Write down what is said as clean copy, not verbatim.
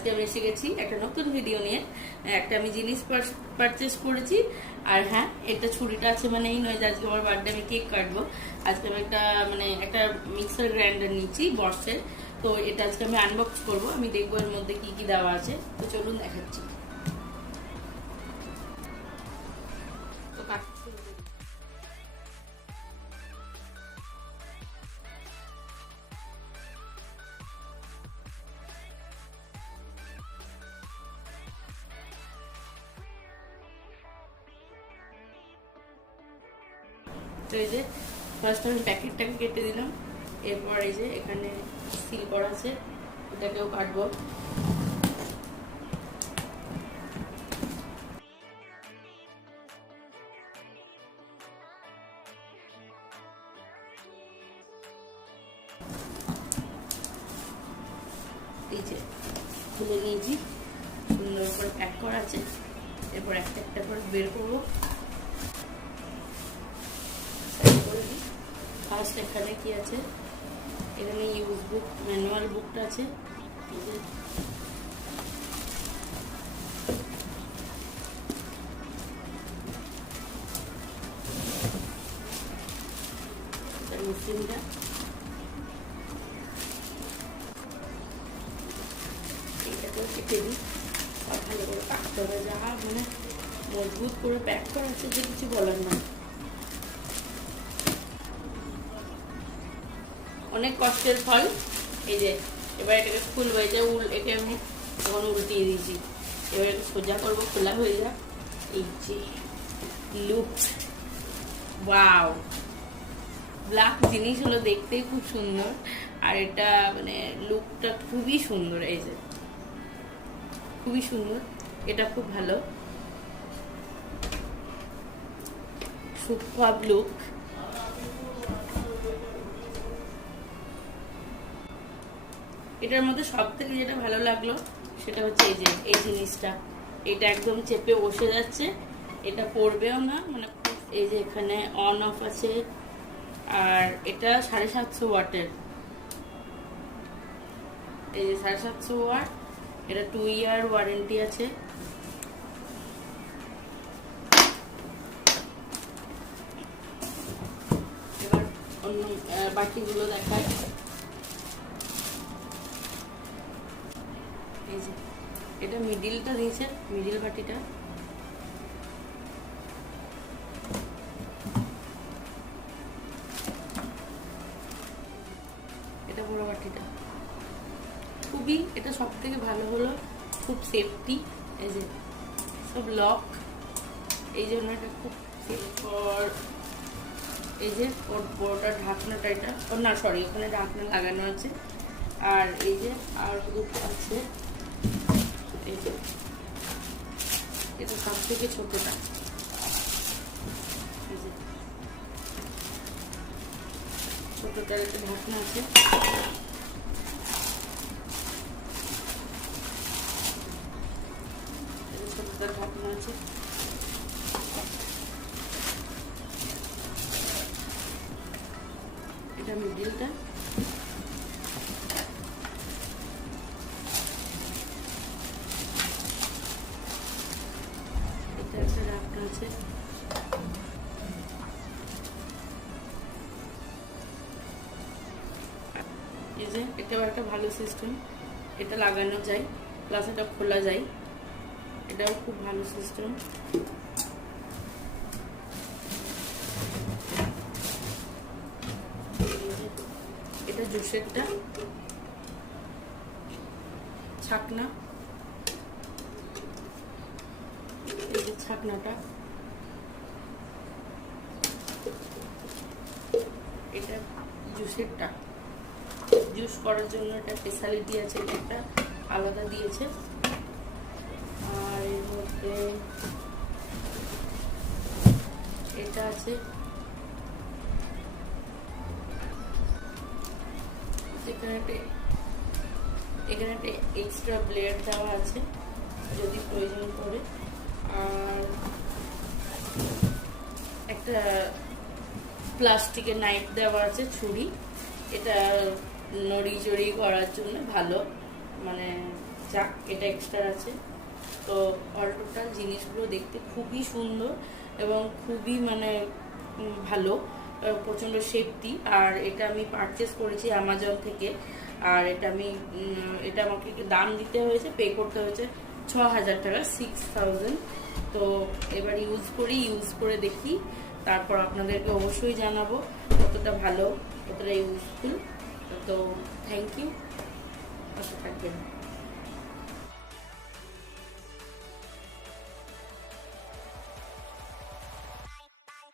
আজকে আমি এসে গেছি একটা নতুন ভিডিও নিয়ে। একটা আমি জিনিস পারচেস করেছি। আর হ্যাঁ, এটা ছুরিটা আছে মানে এই নয় যে আজকে আমার বার্থডে আমি কেক কাটবো। আজকে আমি একটা মিক্সার গ্রাইন্ডার নিয়েছি বসের। তো এটা আজকে আমি আনবক্স করবো, আমি দেখবো এর মধ্যে কি কি দেওয়া আছে। তো চলুন দেখাচ্ছি। তো তো এই যে ফার্স্ট আমি প্যাকেটটাকে কেটে দিলাম। এরপর এই যে এখানে সিল করা আছে, এটাকেও কাটবো। এই যে খুলে নিয়েছি, সুন্দর করে প্যাক করা আছে। এরপর একটা একটা করে বের করবো। ফার্স্ট এখানে কি আছে, এখানে ইউজ বুক ম্যানুয়াল বুকটা আছে। মেশিনটা এইটাকেও কেটে দিই। আর ভালো করে কাটতে হবে, যা মানে মজবুত করে প্যাক করা আছে যে কিছু বলার না। অনেক কষ্টের ফল। এই যে এবার এটাকে খুলবো। এই যে একে আমি তখন উল্টিয়ে দিয়েছি। এবার একটু সোজা করবো, খোলা হয়ে যাক। এই যে লুক, ওয়াও! ব্ল্যাক জিনিস হলো, দেখতেই খুব সুন্দর। আর এটা মানে লুকটা খুবই সুন্দর। এই যে খুবই সুন্দর, এটা খুব ভালো, সুপার লুক। এটার মধ্যে সব থেকে যেটা ভালো লাগলো সেটা হচ্ছে এই যে এই জিনিসটা, এটা একদম চেপে বসে যাচ্ছে, এটা পড়বেও না। মানে এই যে এখানে অন অফ আছে। আর এটা 750 ওয়াটের। এই যে 750 ওয়াট। এটা 2 ইয়ার ওয়ারেন্টি আছে। এবার অন্য বাটিগুলো দেখায়। এই যে এটা মিডিলটা দিয়েছে, মিডিল বাটিটা। এটা বড় বাটিটা। খুবই এটা সব থেকে ভালো হলো, খুব সেফটি। এই যে সব লক, এই জন্য এটা খুব সেফ। এই যে বড়টার ঢাকনাটা, এটা না সরি, ওখানে ঢাকনা লাগানো আছে। আর এই যে আর দুটো আছে। এই যে এটা সব থেকে ছোটটা। এই যে ছোটটার একটা ঢাকনা আছে। ছোটটার ঢাকনা আছে। এটা মিডিলটা। এটা একটা ঢাকনা আছে। এই যে এটাও একটা ভালো সিস্টেম, এটা লাগানো যায় প্লাস এটা খোলা যায়, এটাও খুব ভালো সিস্টেম। এটা জুসেরটা ছাকনা। এই যে ছাকনাটা, এটা জুসেরটা, জুস করার জন্য একটা স্পেশালিটি আছে, একটা আলাদা দিয়েছে। আর এর মধ্যে এটা আছে, এখানে একটা এক্সট্রা ব্লেড দেওয়া আছে যদি প্রয়োজন পড়ে। আর একটা প্লাস্টিকের নাইফ দেওয়া আছে, ছুরি। এটা নড়ি চড়ি করার জন্য ভালো, মানে যাক, এটা এক্সট্রা আছে। তো অল টোটাল জিনিসগুলো দেখতে খুবই সুন্দর এবং খুবই মানে ভালো, প্রচণ্ড সেফটি। আর এটা আমি পারচেস করেছি অ্যামাজন থেকে। আর এটা আমাকে দাম দিতে হয়েছে, পে করতে হয়েছে 6,000 টাকা, 6,000। তো এবার ইউজ করে দেখি, তারপর আপনাদেরকে অবশ্যই জানাবো কতটা ভালো, কতটা ইউজফুল। তো থ্যাংক ইউ, পাশে থাকবেন।